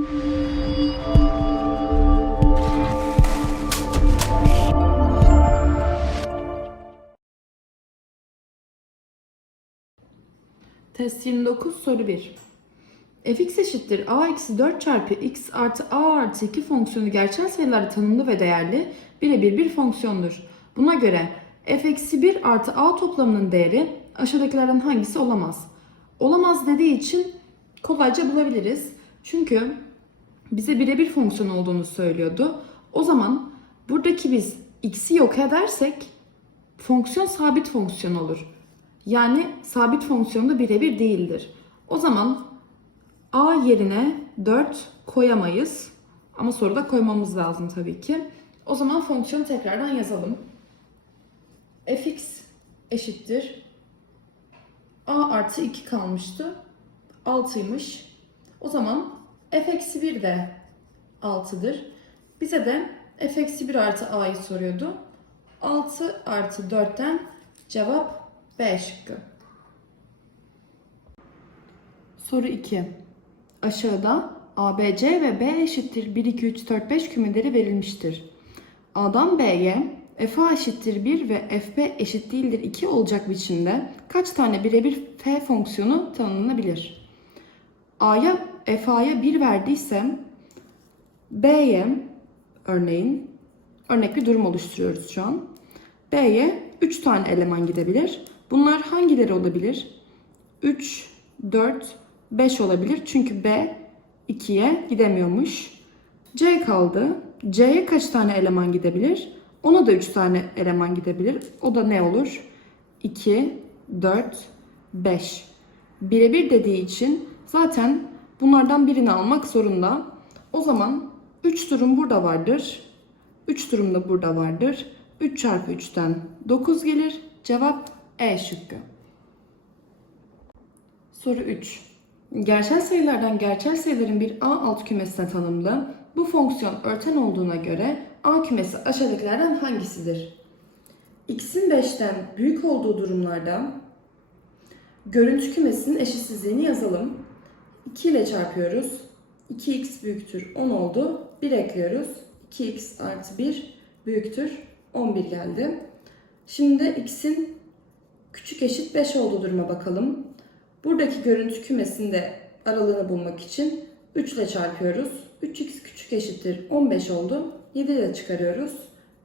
Test 29 soru 1. fx eşittir a eksi 4 çarpı x artı a artı 2 fonksiyonu gerçel sayılarda tanımlı ve değerli birebir bir fonksiyondur. Buna göre f eksi 1 artı a toplamının değeri aşağıdakilerden hangisi olamaz? Olamaz dediği için kolayca bulabiliriz. Çünkü bize birebir fonksiyon olduğunu söylüyordu. O zaman buradaki biz x'i yok edersek fonksiyon sabit fonksiyon olur. Yani sabit fonksiyon da birebir değildir. O zaman a yerine 4 koyamayız. Ama soruda koymamız lazım tabii ki. O zaman fonksiyonu tekrardan yazalım. fx eşittir. a artı 2 kalmıştı. 6'ymış. O zaman f eksi 1 de 6'dır. Bize de f eksi 1 artı a'yı soruyordu. 6 artı 4'ten cevap B şıkkı. Soru 2. Aşağıda ABC ve B eşittir 1, 2, 3, 4, 5 kümeleri verilmiştir. A'dan B'ye FA eşittir 1 ve FB eşit değildir 2 olacak biçimde kaç tane birebir F fonksiyonu tanımlanabilir? A'ya FA'ya 1 verdiysem B'ye örneğin örnek bir durum oluşturuyoruz şu an. B'ye 3 tane eleman gidebilir. Bunlar hangileri olabilir? 3, 4, 5 olabilir. Çünkü B 2'ye gidemiyormuş. C kaldı. C'ye kaç tane eleman gidebilir? Ona da 3 tane eleman gidebilir. O da ne olur? 2, 4, 5. Birebir dediği için zaten bunlardan birini almak zorunda. O zaman 3 durum burada vardır. 3 durum da burada vardır. 3 çarpı 3'ten 9 gelir. Cevap E şıkkı. Soru 3. Gerçel sayılardan gerçel sayıların bir A alt kümesine tanımlı. Bu fonksiyon örten olduğuna göre A kümesi aşağıdakilerden hangisidir? X'in 5'ten büyük olduğu durumlarda görüntü kümesinin eşitsizliğini yazalım. 2 ile çarpıyoruz. 2x büyüktür 10 oldu. 1 ekliyoruz. 2x artı 1 büyüktür 11 geldi. Şimdi x'in küçük eşit 5 olduğu duruma bakalım. Buradaki görüntü kümesinde aralığını bulmak için 3 ile çarpıyoruz. 3x küçük eşittir 15 oldu. 7 ile çıkarıyoruz.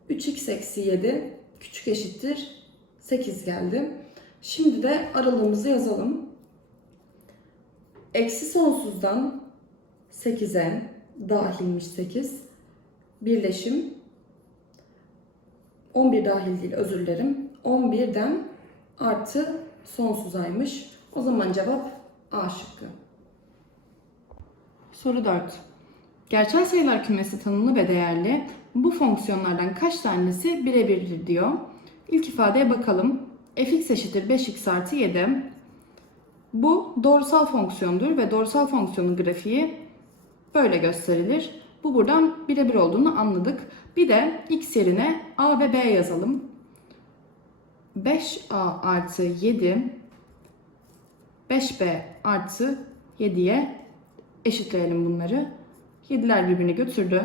3x eksi 7 küçük eşittir 8 geldi. Şimdi de aralığımızı yazalım. Eksi sonsuzdan 8'e dahilmiş 8. Birleşim 11 dahil değil özür dilerim. 11'den artı sonsuzaymış. O zaman cevap A şıkkı. Soru 4. Gerçel sayılar kümesi tanımlı ve değerli. Bu fonksiyonlardan kaç tanesi birebirdir diyor. İlk ifadeye bakalım. fx eşittir 5x artı 7. Bu doğrusal fonksiyondur ve doğrusal fonksiyonun grafiği böyle gösterilir. Bu buradan birebir olduğunu anladık. Bir de x yerine a ve b yazalım. 5a artı 7 5b artı 7'ye eşitleyelim bunları. 7'ler birbirini götürdü.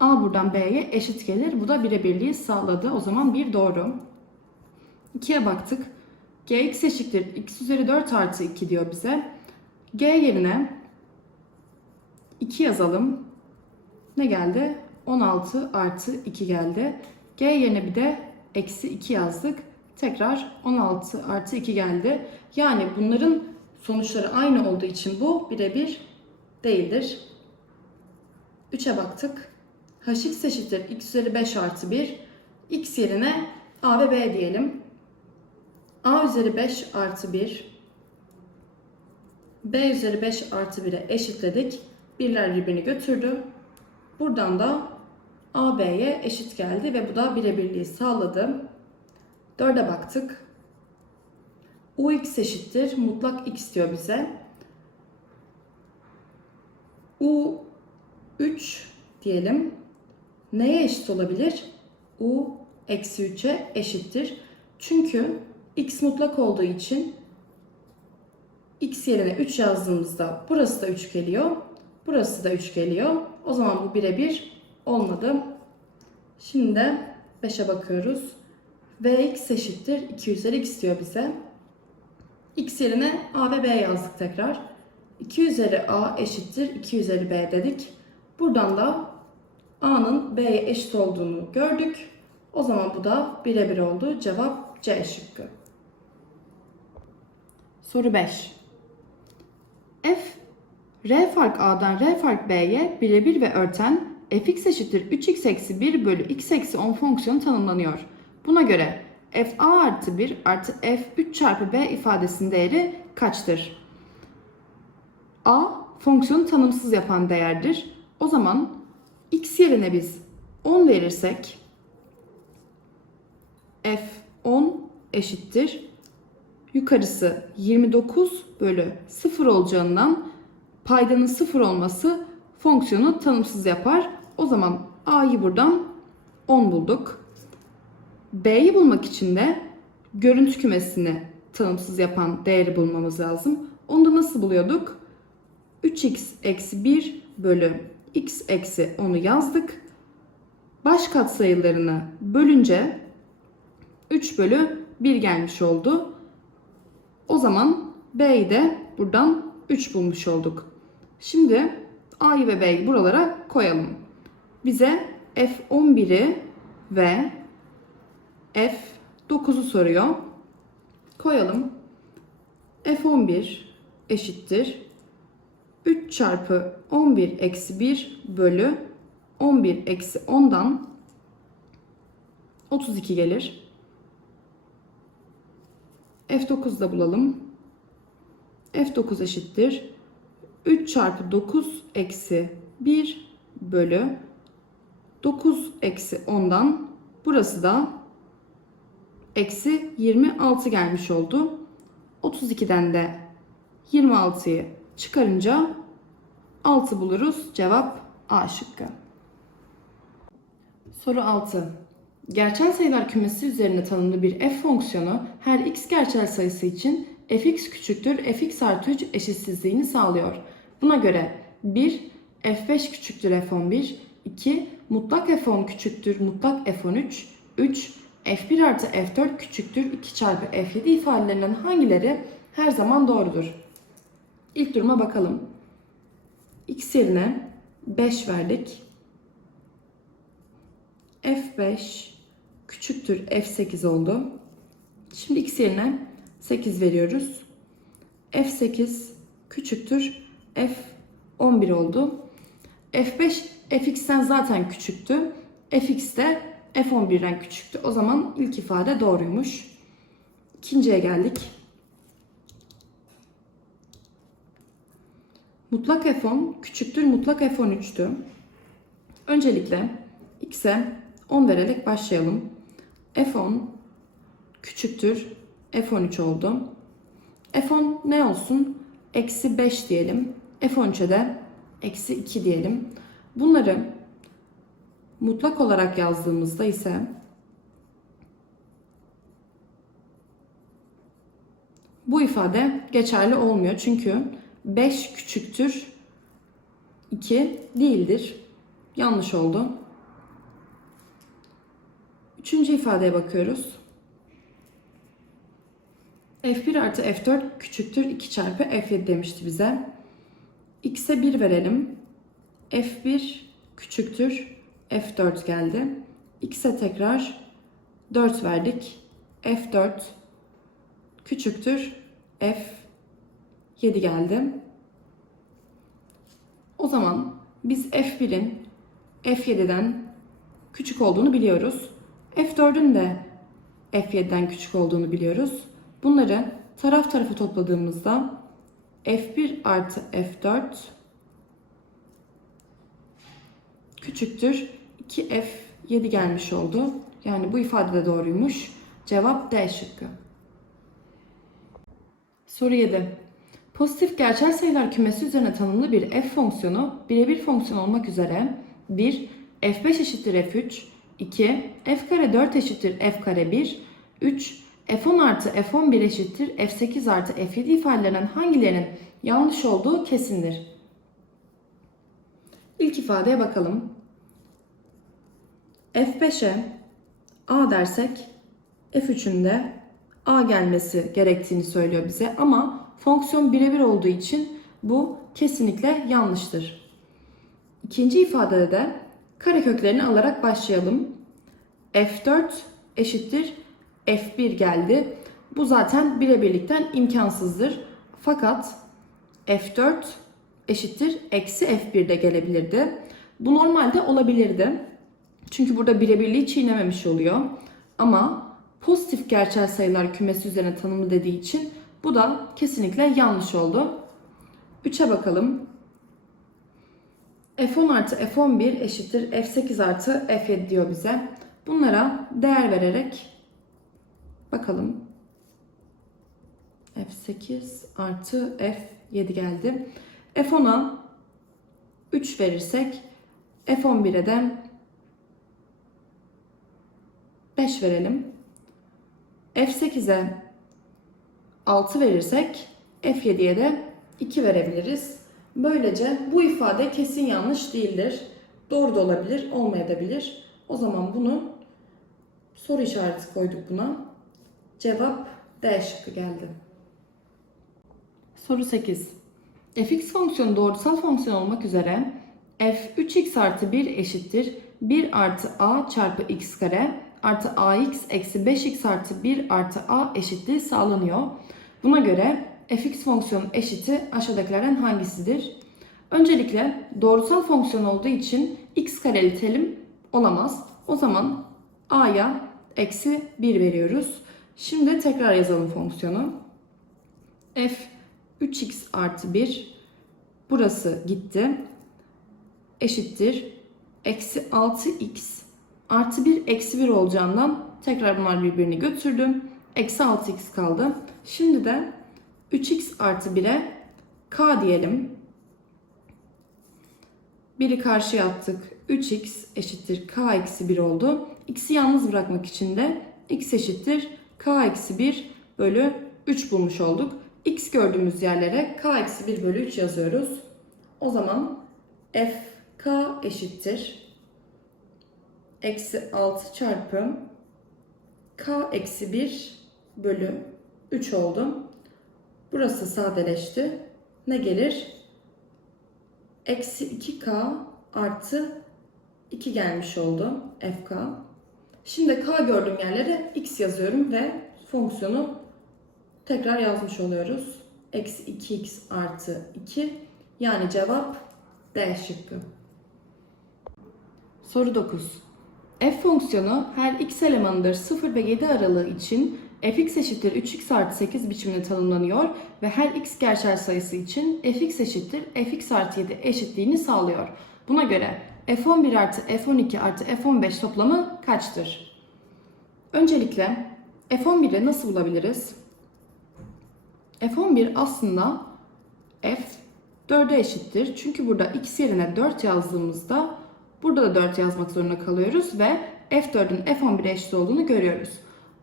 A buradan B'ye eşit gelir. Bu da birebirliği sağladı. O zaman bir doğru. 2'ye baktık. Gx eşittir. x üzeri 4 artı 2 diyor bize. G yerine 2 yazalım. Ne geldi? 16 artı 2 geldi. G yerine bir de eksi 2 yazdık. Tekrar 16 artı 2 geldi. Yani bunların sonuçları aynı olduğu için bu birebir değildir. 3'e baktık. hx eşittir x üzeri 5 artı 1. x yerine a ve b diyelim. A üzeri 5 artı 1. b üzeri 5 artı 1'e eşitledik. Birler birbirini götürdü. Buradan da a b'ye eşit geldi ve bu da birebirliği sağladı. 4'e baktık. ux eşittir mutlak x diyor bize. u 3 diyelim. Neye eşit olabilir? u eksi 3'e eşittir. Çünkü x mutlak olduğu için x yerine 3 yazdığımızda burası da 3 geliyor. Burası da 3 geliyor. O zaman bu birebir olmadı. Şimdi de 5'e bakıyoruz. Vx eşittir 2 üzeri x diyor bize. x yerine a ve b yazdık tekrar. 2 üzeri a eşittir 2 üzeri b dedik. Buradan da a'nın b'ye eşit olduğunu gördük. O zaman bu da birebir oldu. Cevap C şıkkı. Soru 5. F, R fark A'dan R fark B'ye birebir ve örten fx eşittir 3x eksi 1 bölü x eksi 10 fonksiyonu tanımlanıyor. Buna göre f a artı 1 artı f 3 çarpı b ifadesinin değeri kaçtır? a fonksiyonu tanımsız yapan değerdir. O zaman x yerine biz 10 verirsek f 10 eşittir. Yukarısı 29 bölü 0 olacağından paydanın 0 olması fonksiyonu tanımsız yapar. O zaman a'yı buradan 10 bulduk. b'yi bulmak için de görüntü kümesini tanımsız yapan değeri bulmamız lazım. Onu da nasıl buluyorduk? 3x eksi 1 bölü x eksi 10'u yazdık. Baş katsayılarını bölünce 3 bölü 1 gelmiş oldu. O zaman B'yi de buradan 3 bulmuş olduk. Şimdi A'yı ve B'yi buralara koyalım. Bize F11'i ve F9'u soruyor. Koyalım. F11 eşittir. 3 çarpı 11 eksi 1 bölü 11 eksi 10'dan 32 gelir. F9'da da bulalım. F9 eşittir. 3 çarpı 9 eksi 1 bölü 9 eksi 10'dan burası da eksi 26 gelmiş oldu. 32'den de 26'yı çıkarınca 6 buluruz. Cevap A şıkkı. Soru 6. Gerçel sayılar kümesi üzerinde tanımlı bir f fonksiyonu her x gerçel sayısı için fx küçüktür fx artı 3 eşitsizliğini sağlıyor. Buna göre 1 f5 küçüktür f11, 2 mutlak f10 küçüktür mutlak f13, 3 f1 artı f4 küçüktür 2 çarpı f7 ifadelerinden hangileri her zaman doğrudur? İlk duruma bakalım. x yerine 5 verdik. f5 küçüktür f8 oldu. Şimdi x yerine 8 veriyoruz. f8 küçüktür f11 oldu. f5 fx'ten zaten küçüktü. fx de f11'den küçüktü. O zaman ilk ifade doğruymuş. İkinciye geldik. Mutlak f10 küçüktür mutlak f13'tü. Öncelikle x'e 10 vererek başlayalım. F10 küçüktür F13 oldu. F10 ne olsun? Eksi 5 diyelim. F13'e de eksi 2 diyelim. Bunları mutlak olarak yazdığımızda ise bu ifade geçerli olmuyor. Çünkü 5 küçüktür 2 değildir. Yanlış oldu. Üçüncü ifadeye bakıyoruz. F1 artı F4 küçüktür 2 çarpı F7 demişti bize. X'e 1 verelim. F1 küçüktür F4 geldi. X'e tekrar 4 verdik. F4 küçüktür F7 geldi. O zaman biz F1'in F7'den küçük olduğunu biliyoruz. F4'ün de F7'den küçük olduğunu biliyoruz. Bunları taraf tarafa topladığımızda F1 artı F4 küçüktür 2F7 gelmiş oldu. Yani bu ifade de doğruymuş. Cevap D şıkkı. Soru 7. Pozitif gerçel sayılar kümesi üzerine tanımlı bir f fonksiyonu birebir fonksiyon olmak üzere 1. f5 eşittir f3 2. f kare 4 eşittir f kare 1 3. f10 artı f11 eşittir f8 artı f7 ifadelerinden hangilerinin yanlış olduğu kesindir. İlk ifadeye bakalım. F5'e A dersek F3'ün de A gelmesi gerektiğini söylüyor bize ama fonksiyon birebir olduğu için bu kesinlikle yanlıştır. İkinci ifadede de kareköklerini alarak başlayalım. F4 eşittir F1 geldi. Bu zaten birebirlikten imkansızdır. Fakat F4 eşittir eksi F1 de gelebilirdi. Bu normalde olabilirdi. Çünkü burada birebirliği çiğnememiş oluyor. Ama pozitif gerçel sayılar kümesi üzerine tanımlı dediği için bu da kesinlikle yanlış oldu. 3'e bakalım. F10 artı F11 eşittir F8 artı F7 diyor bize. Bunlara değer vererek bakalım. F8 artı F7 geldi. F10'a 3 verirsek F11'e de 5 verelim. F8'e 6 verirsek F7'ye de 2 verebiliriz. Böylece bu ifade kesin yanlış değildir. Doğru da olabilir, olmayabilir. O zaman bunu soru işareti koyduk buna. Cevap D şıkkı geldi. Soru 8. fx fonksiyonu doğrusal fonksiyon olmak üzere f 3x artı 1 eşittir 1 artı a çarpı x kare artı ax eksi 5x artı 1 artı a eşitliği sağlanıyor. Buna göre fx fonksiyonu eşiti aşağıdakilerden hangisidir? Öncelikle doğrusal fonksiyon olduğu için x kareli terim olamaz. O zaman a'ya eksi 1 veriyoruz. Şimdi tekrar yazalım fonksiyonu. f 3x artı 1 burası gitti. Eşittir. Eksi 6x artı 1 eksi 1 olacağından tekrar bunlar birbirini götürdüm. Eksi 6x kaldı. Şimdi de 3x artı 1'e k diyelim. 1'i karşıya attık. 3x eşittir k eksi 1 oldu. x'i yalnız bırakmak için de x eşittir k eksi 1 bölü 3 bulmuş olduk. x gördüğümüz yerlere k eksi 1 bölü 3 yazıyoruz. O zaman f k eşittir eksi 6 çarpı k eksi 1 bölü 3 oldu. Burası sadeleşti. Ne gelir? Eksi 2k artı 2 gelmiş oldu fk. Şimdi k gördüğüm yerlere x yazıyorum ve fonksiyonu tekrar yazmış oluyoruz. Eksi 2x artı 2 yani cevap D şıkkı. Soru 9. F fonksiyonu her x elemanıdır 0 ve 7 aralığı için fx eşittir 3x artı 8 biçiminde tanımlanıyor ve her x gerçel sayısı için fx eşittir fx artı 7 eşitliğini sağlıyor. Buna göre f11 artı f12 artı f15 toplamı kaçtır? Öncelikle f11'i nasıl bulabiliriz? f11 aslında f 4'e eşittir. Çünkü burada x yerine 4 yazdığımızda burada da 4 yazmak zorunda kalıyoruz ve f4'ün f11'e eşit olduğunu görüyoruz.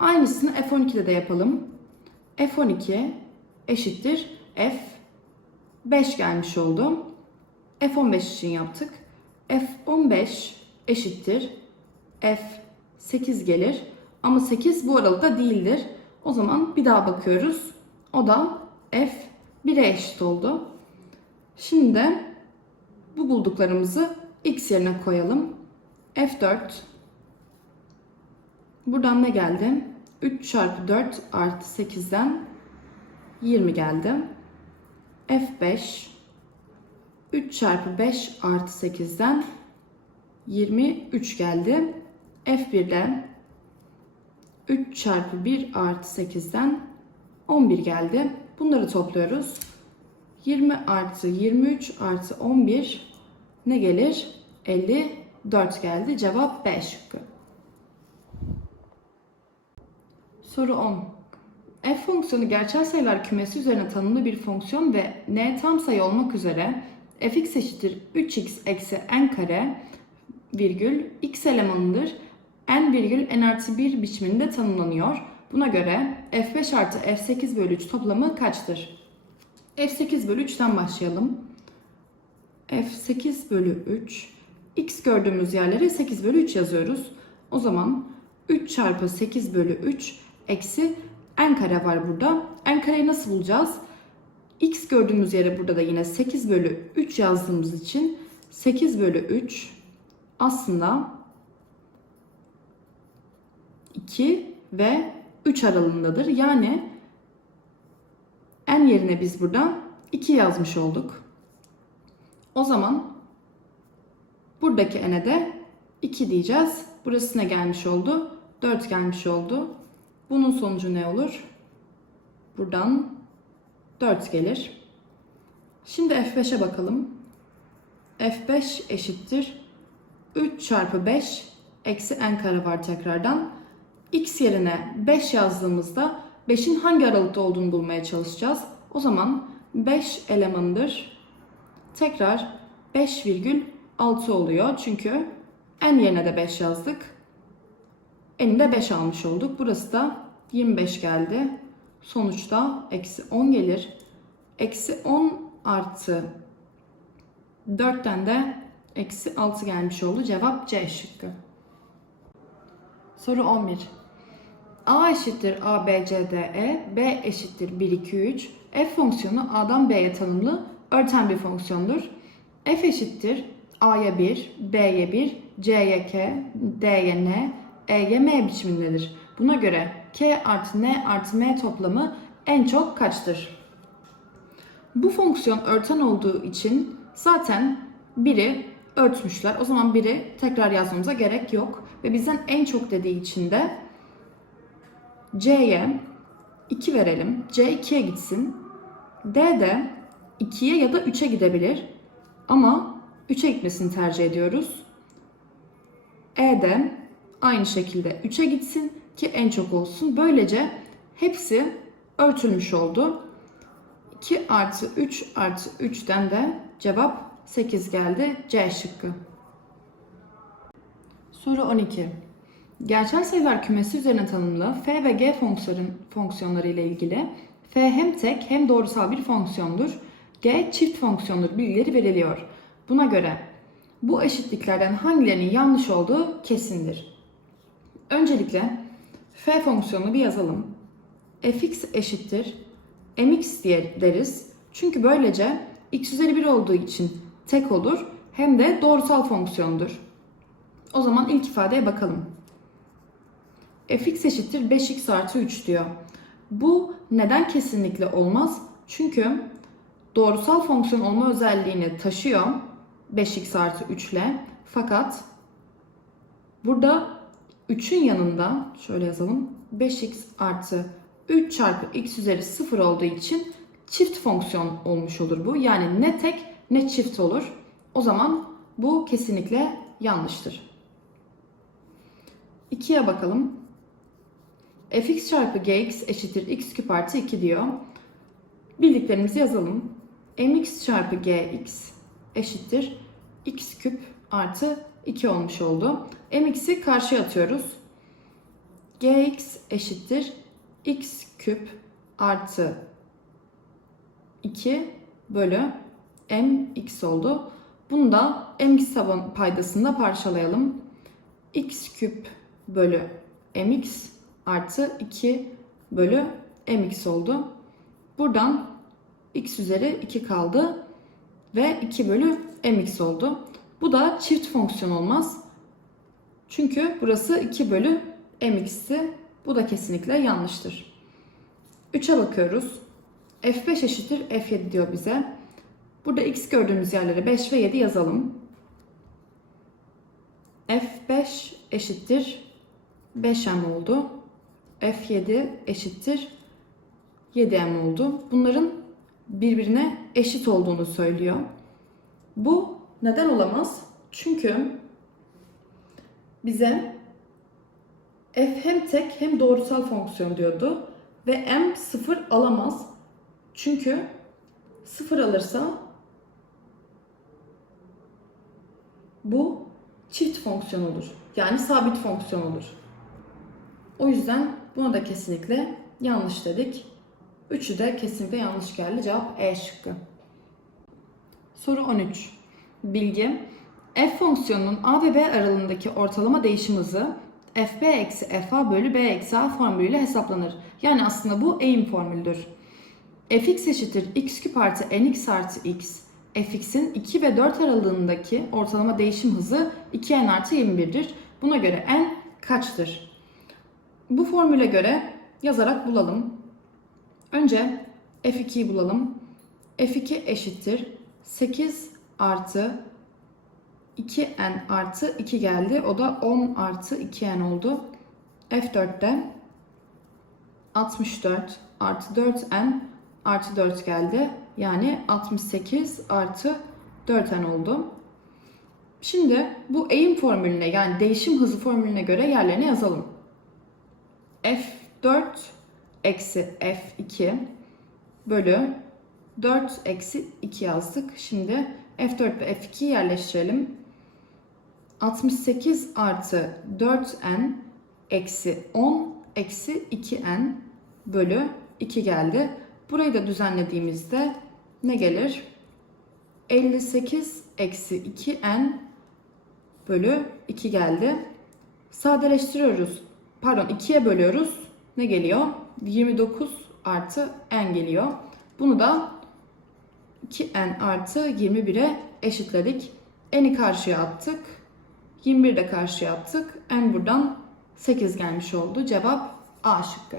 Aynısını f12'de de yapalım. f12 eşittir f5 gelmiş oldu. f15 için yaptık. f15 eşittir f8 gelir. Ama 8 bu aralıkta değildir. O zaman bir daha bakıyoruz. O da f1'e eşit oldu. Şimdi de bu bulduklarımızı x yerine koyalım. f4 buradan ne geldi? 3 çarpı 4 artı 8'den 20 geldi. f5 3 çarpı 5 artı 8'den 23 geldi. f1'de 3 çarpı 1 artı 8'den 11 geldi. Bunları topluyoruz. 20 artı 23 artı 11 ne gelir? 54 geldi. Cevap B şıkkı. Soru 10. F fonksiyonu gerçel sayılar kümesi üzerine tanımlı bir fonksiyon ve n tam sayı olmak üzere fx eşittir 3x eksi n kare virgül x elemanıdır n virgül n artı 1 biçiminde tanımlanıyor. Buna göre f5 artı f8 bölü 3 toplamı kaçtır? f8 bölü 3'ten başlayalım. f 8 bölü 3 x gördüğümüz yerlere 8 bölü 3 yazıyoruz. O zaman 3 çarpı 8 bölü 3 eksi n kare var burada. n kareyi nasıl bulacağız? x gördüğümüz yere burada da yine 8 bölü 3 yazdığımız için 8 bölü 3 aslında 2 ve 3 aralığındadır. Yani n yerine biz burada 2 yazmış olduk. O zaman buradaki n'e de 2 diyeceğiz. Burası ne gelmiş oldu? 4 gelmiş oldu. Bunun sonucu ne olur? Buradan 4 gelir. Şimdi F5'e bakalım. F5 eşittir 3 çarpı 5 eksi n kare var tekrardan. X yerine 5 yazdığımızda 5'in hangi aralıkta olduğunu bulmaya çalışacağız. O zaman 5 elemanıdır. Tekrar 5,6 oluyor. Çünkü n yerine de 5 yazdık. N'ini de 5 almış olduk. Burası da 25 geldi. Sonuçta eksi 10 gelir. Eksi 10 artı 4'ten de eksi 6 gelmiş oldu. Cevap C şıkkı. Soru 11. A eşittir A, B, C, D, E, B eşittir 1, 2, 3. F fonksiyonu A'dan B'ye tanımlı örten bir fonksiyondur. F eşittir A'ya 1, B'ye 1, C'ye K, D'ye N, E'ye M biçimindedir. Buna göre K artı N artı M toplamı en çok kaçtır? Bu fonksiyon örten olduğu için zaten biri örtmüşler. O zaman biri tekrar yazmamıza gerek yok. Ve bizden en çok dediği için de C'ye 2 verelim. C 2'ye gitsin. D de 2'ye ya da 3'e gidebilir. Ama 3'e gitmesini tercih ediyoruz. E de aynı şekilde 3'e gitsin ki en çok olsun. Böylece hepsi örtülmüş oldu. 2 artı 3 artı 3'ten de cevap 8 geldi. C şıkkı. Soru 12. Gerçel sayılar kümesi üzerine tanımlı f ve g fonksiyon, fonksiyonları ile ilgili f hem tek hem doğrusal bir fonksiyondur. g çift fonksiyondur bilgileri veriliyor. Buna göre bu eşitliklerden hangilerinin yanlış olduğu kesindir. Öncelikle f fonksiyonunu bir yazalım. fx eşittir mx diye deriz. Çünkü böylece x üzeri 1 olduğu için tek olur hem de doğrusal fonksiyondur. O zaman ilk ifadeye bakalım. fx eşittir 5x artı 3 diyor. Bu neden kesinlikle olmaz? Çünkü doğrusal fonksiyon olma özelliğini taşıyor 5x artı 3 ile. Fakat burada 3'ün yanında şöyle yazalım 5x artı 3 çarpı x üzeri 0 olduğu için çift fonksiyon olmuş olur bu. Yani ne tek ne çift olur. O zaman bu kesinlikle yanlıştır. 2'ye bakalım. fx çarpı gx eşittir x küp artı 2 diyor. Bildiklerimizi yazalım. mx çarpı gx eşittir x küp artı 2 olmuş oldu. mx'i karşıya atıyoruz. gx eşittir x küp artı 2 bölü mx oldu. Bunu da mx taban paydasında parçalayalım. x küp bölü mx artı 2 bölü mx oldu. Buradan x üzeri 2 kaldı ve 2 bölü mx oldu. Bu da çift fonksiyon olmaz. Çünkü burası 2 bölü mx'ti. Bu da kesinlikle yanlıştır. 3'e bakıyoruz. f5 eşittir f7 diyor bize. Burada x gördüğümüz yerlere 5 ve 7 yazalım. f5 eşittir 5m oldu. f7 eşittir 7m oldu. Bunların birbirine eşit olduğunu söylüyor. Bu neden olamaz? Çünkü bize f hem tek hem doğrusal fonksiyon diyordu. Ve m sıfır alamaz. Çünkü sıfır alırsa bu çift fonksiyon olur. Yani sabit fonksiyon olur. O yüzden buna da kesinlikle yanlış dedik. Üçü de kesinlikle yanlış geldi. Cevap E şıkkı. Soru 13. bilgi. F fonksiyonunun a ve b aralığındaki ortalama değişim hızı fb eksi fa bölü b eksi a formülüyle hesaplanır. Yani aslında bu eğim formülüdür. fx eşittir x küp artı nx artı x. fx'in 2 ve 4 aralığındaki ortalama değişim hızı 2n artı 21'dir. Buna göre n kaçtır? Bu formüle göre yazarak bulalım. Önce f2'yi bulalım. f2 eşittir 8 artı 2n artı 2 geldi. O da 10 artı 2n oldu. F4'te 64 artı 4n artı 4 geldi. Yani 68 artı 4n oldu. Şimdi bu eğim formülüne yani değişim hızı formülüne göre yerlerine yazalım. F4 eksi F2 bölü 4 eksi 2 yazdık. Şimdi F4 ve F2'yi yerleştirelim. 68 artı 4n eksi 10 eksi 2n bölü 2 geldi. Burayı da düzenlediğimizde ne gelir? 58 eksi 2n bölü 2 geldi. Sadeleştiriyoruz. Pardon 2'ye bölüyoruz. Ne geliyor? 29 artı n geliyor. Bunu da 2n artı 21'e eşitledik. n'i karşıya attık. 21 de karşıya attık. n buradan 8 gelmiş oldu. Cevap A şıkkı.